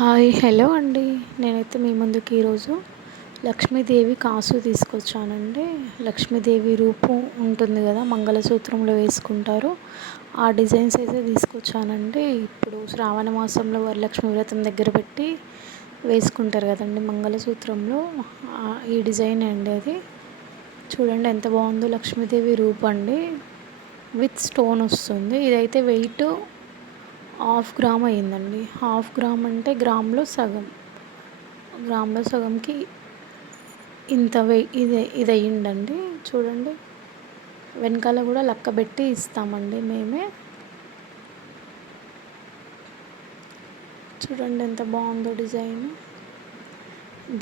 Hi hello అండి. నేనైతే మీ ముందుకి ఈరోజు లక్ష్మీదేవి కాసు తీసుకొచ్చానండి. లక్ష్మీదేవి రూపం ఉంటుంది కదా, మంగళసూత్రంలో వేసుకుంటారు. ఆ డిజైన్స్ అయితే తీసుకొచ్చానండి. ఇప్పుడు శ్రావణ మాసంలో వరలక్ష్మి వ్రతం దగ్గర పెట్టి వేసుకుంటారు కదండి మంగళసూత్రంలో. ఈ డిజైన్ అండి అది. చూడండి ఎంత బాగుందో, లక్ష్మీదేవి రూపం అండి. విత్ స్టోన్ వస్తుంది. ఇదైతే వెయిట్ 1/2 గ్రామ్ అయ్యిందండి. 1/2 గ్రామ్ అంటే గ్రామ్లో సగంకి ఇంత ఇది అయ్యిందండి. చూడండి, వెనకాల కూడా లెక్కబెట్టి ఇస్తామండి మేమే. చూడండి ఎంత బాగుందో డిజైన్.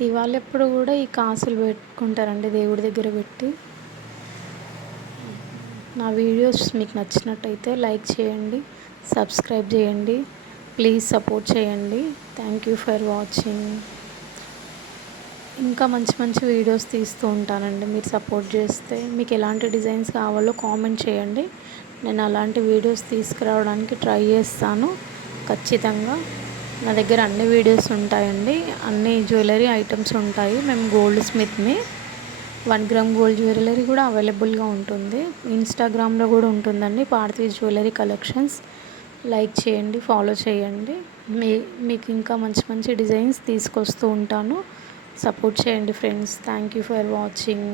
దివాళీ ఎప్పుడు కూడా ఈ కాసులు పెట్టుకుంటారండి దేవుడి దగ్గర పెట్టి. నా వీడియోస్ మీకు నచ్చినట్టయితే లైక్ చేయండి, సబ్స్క్రైబ్ చేయండి, ప్లీజ్ సపోర్ట్ చేయండి. Thank you for watching. ఇంకా మంచి మంచి వీడియోస్ తీస్తూ ఉంటానండి. మీరు సపోర్ట్ చేస్తే మీకు ఎలాంటి డిజైన్స్ కావాలో కామెంట్ చేయండి. నేను అలాంటి వీడియోస్ తీసుకురావడానికి ట్రై చేస్తాను ఖచ్చితంగా. నా దగ్గర అన్ని వీడియోస్ ఉంటాయండి, అన్ని జ్యువెలరీ ఐటమ్స్ ఉంటాయి. మేము గోల్డ్ స్మిత్ని. 1 గ్రామ్ గోల్డ్ జ్యువెలరీ కూడా అవైలబుల్గా ఉంటుంది. ఇన్స్టాగ్రామ్లో కూడా ఉంటుందండి, పార్థీ జ్యువెలరీ కలెక్షన్స్. లైక్ చేయండి, ఫాలో చేయండి. మీకు ఇంకా మంచి మంచి డిజైన్స్ తీసుకొస్తూ ఉంటాను. సపోర్ట్ చేయండి friends. Thank you for watching.